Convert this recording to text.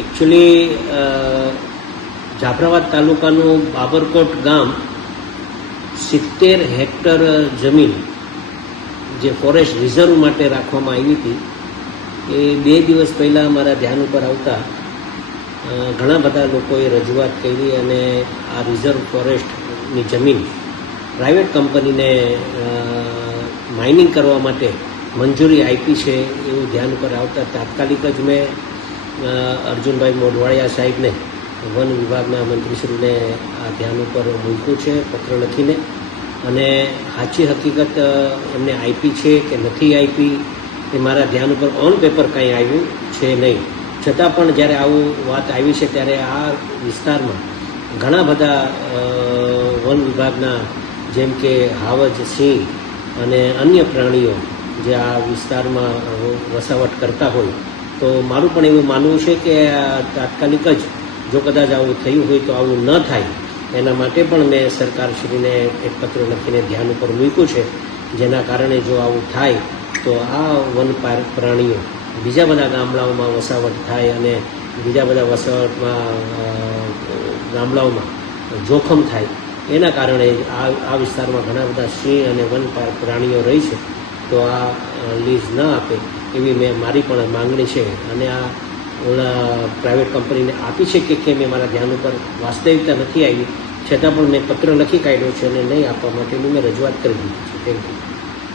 Actually Jafrabad તાલુકાનું બાબરકોટ ગામ 70 hectare જમીન જે ફોરેસ્ટ રિઝર્વ માટે રાખવામાં આવી હતી એ 2 દિવસ પહેલાં મારા ધ્યાન ઉપર આવતા ઘણા બધા લોકોએ રજૂઆત કરી અને આ રિઝર્વ ફોરેસ્ટની જમીન પ્રાઇવેટ કંપનીને માઇનિંગ કરવા માટે મંજૂરી આપી છે એવું ધ્યાન ઉપર આવતા તાત્કાલિક જ મેં અર્જુનભાઈ મોઢવાડિયા સાહેબને વન વિભાગના મંત્રીશ્રીને આ ધ્યાન ઉપર મૂક્યું છે પત્ર લખીને, અને સાચી હકીકત એમને આપી છે કે નથી આપી એ મારા ધ્યાન ઉપર ઓન પેપર કાંઈ આવ્યું છે નહીં. છતાં પણ જ્યારે આવું વાત આવી છે ત્યારે આ વિસ્તારમાં ઘણા બધા વન વિભાગના જેમ કે હાવજ, સિંહ અને અન્ય પ્રાણીઓ જે આ વિસ્તારમાં વસાવટ કરતા હોય, તો મારું પણ એવું માનવું છે કે તાત્કાલિક જ જો કદાચ આવું થયું હોય તો આવું ન થાય એના માટે પણ મેં સરકારશ્રીને એક પત્ર લખીને ધ્યાન ઉપર મૂક્યું છે, જેના કારણે જો આવું થાય તો આ વન પ્રાણીઓ બીજા બધા ગામડાઓમાં વસાવટ થાય અને બીજા બધા વસાવટમાં ગામડાઓમાં જોખમ થાય એના કારણે આ વિસ્તારમાં ઘણા બધા સિંહ અને વન પ્રાણીઓ રહી છે, તો આ લીઝ ન આપે એવી મારી પણ માંગણી છે. અને આ પ્રાઇવેટ કંપનીને આપી છે કે કેમ એ મારા ધ્યાન ઉપર વાસ્તવિકતા નથી આવી, છતાં પણ મેં પત્ર લખી કાઢ્યો છે અને નહીં આપવા માટેની મેં રજૂઆત કરી દીધી છે. Thank you.